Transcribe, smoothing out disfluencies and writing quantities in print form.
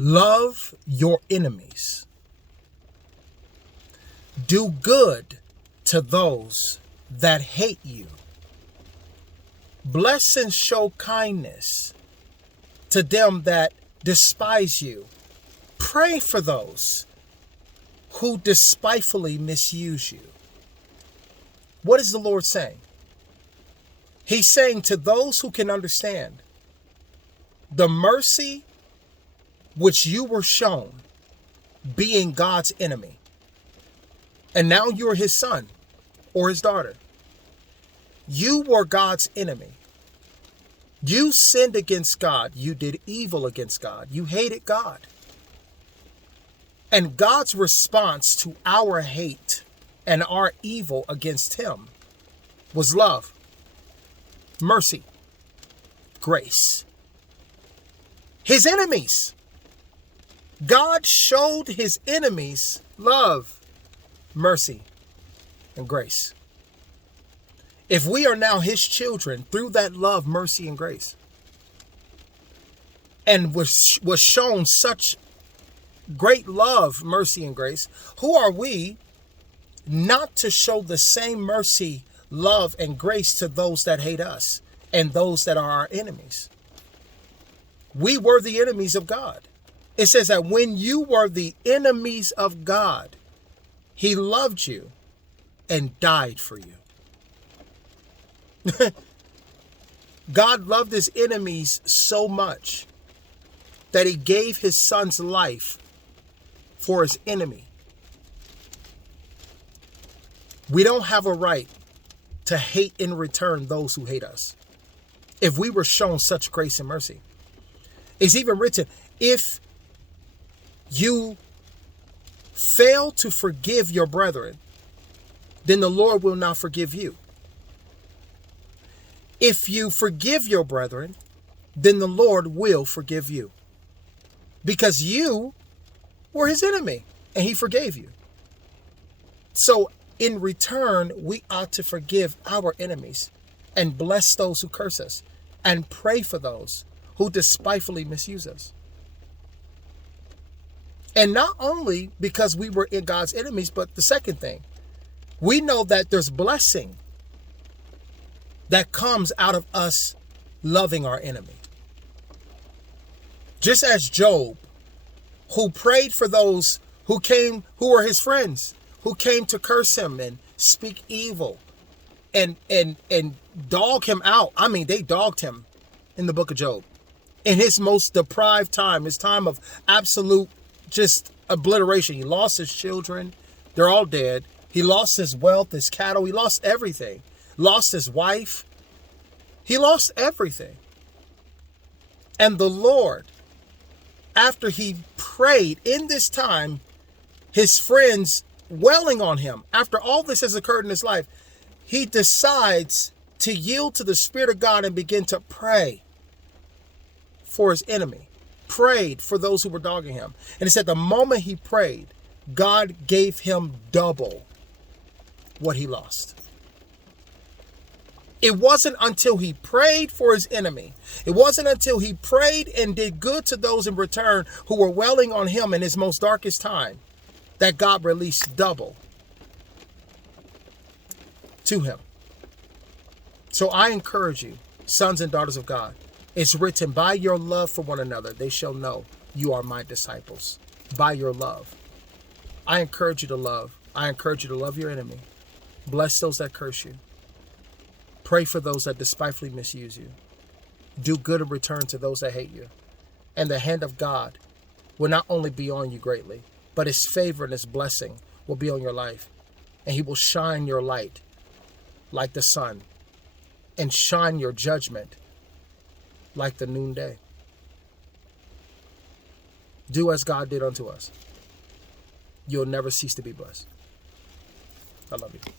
Love your enemies. Do good to those that hate you. Bless and show kindness to them that despise you. Pray for those who despitefully misuse you. What is the Lord saying? He's saying to those who can understand the mercy which you were shown being God's enemy, and now you're his son or his daughter. You were God's enemy. You sinned against God. You did evil against God. You hated God. And God's response to our hate and our evil against him was love, mercy, grace. His enemies. God showed his enemies love, mercy, and grace. If we are now his children through that love, mercy, and grace, and was shown such great love, mercy, and grace, who are we not to show the same mercy, love, and grace to those that hate us and those that are our enemies? We were the enemies of God. It says that when you were the enemies of God, he loved you and died for you. God loved his enemies so much that he gave his son's life for his enemy. We don't have a right to hate in return those who hate us if we were shown such grace and mercy. It's even written, if you fail to forgive your brethren, then the Lord will not forgive you. If you forgive your brethren, then the Lord will forgive you. Because you were his enemy and he forgave you. So in return, we ought to forgive our enemies and bless those who curse us and pray for those who despitefully misuse us. And not only because we were in God's enemies, but the second thing, we know that there's blessing that comes out of us loving our enemy. Just as Job, who prayed for those who were his friends, who came to curse him and speak evil and dog him out. I mean, they dogged him in the book of Job. In his most deprived time, his time of absolute just obliteration. He lost his children. They're all dead. He lost his wealth, his cattle. He lost everything. Lost his wife. He lost everything. And the Lord, after he prayed in this time, his friends wailing on him, after all this has occurred in his life, he decides to yield to the Spirit of God and begin to pray for his enemy. Prayed for those who were dogging him. And it said the moment he prayed, God gave him double what he lost. It wasn't until he prayed for his enemy. It wasn't until he prayed and did good to those in return who were wailing on him in his most darkest time that God released double to him. So I encourage you, sons and daughters of God, it's written, by your love for one another, they shall know you are my disciples. By your love. I encourage you to love. I encourage you to love your enemy. Bless those that curse you. Pray for those that despitefully misuse you. Do good in return to those that hate you. And the hand of God will not only be on you greatly, but his favor and his blessing will be on your life. And he will shine your light like the sun and shine your judgment like the noonday. Do as God did unto us. You'll never cease to be blessed. I love you.